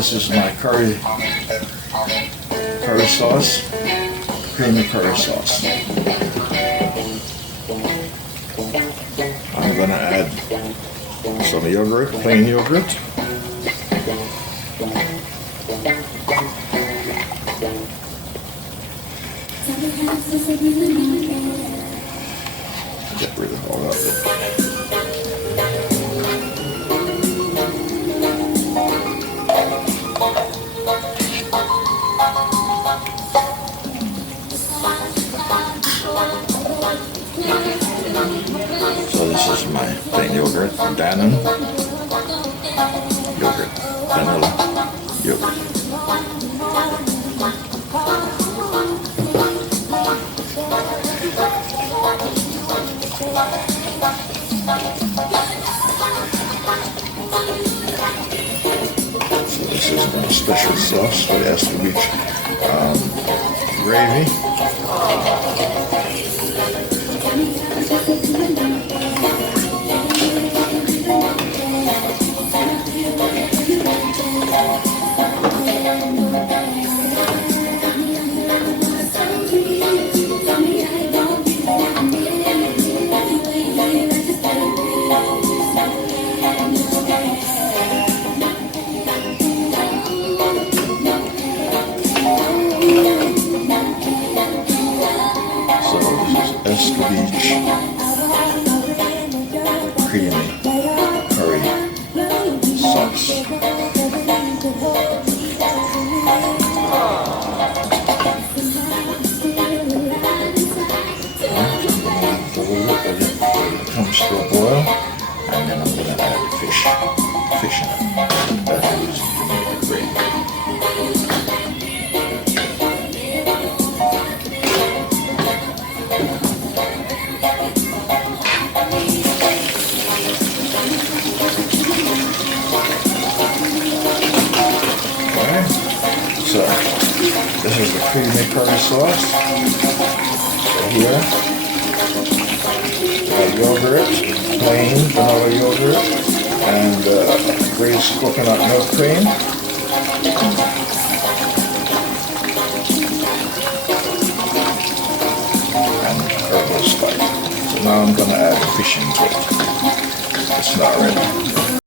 this is my curry sauce, creamy curry sauce. I'm gonna add some yogurt, plain yogurt. Get rid of all of it. So this is my plain yogurt, Dannon yogurt, vanilla yogurt. So this is my special sauce for the escovitch gravy. Escovitch creamy curry sauce. It comes to a boil, and then I'm going to add fish in it. That is to make the gravy. So, this is the creamy curry sauce. So here, yogurt, plain vanilla yogurt, and greased coconut milk cream. And herbal spice. So now I'm going to add the fish into it. It's not ready.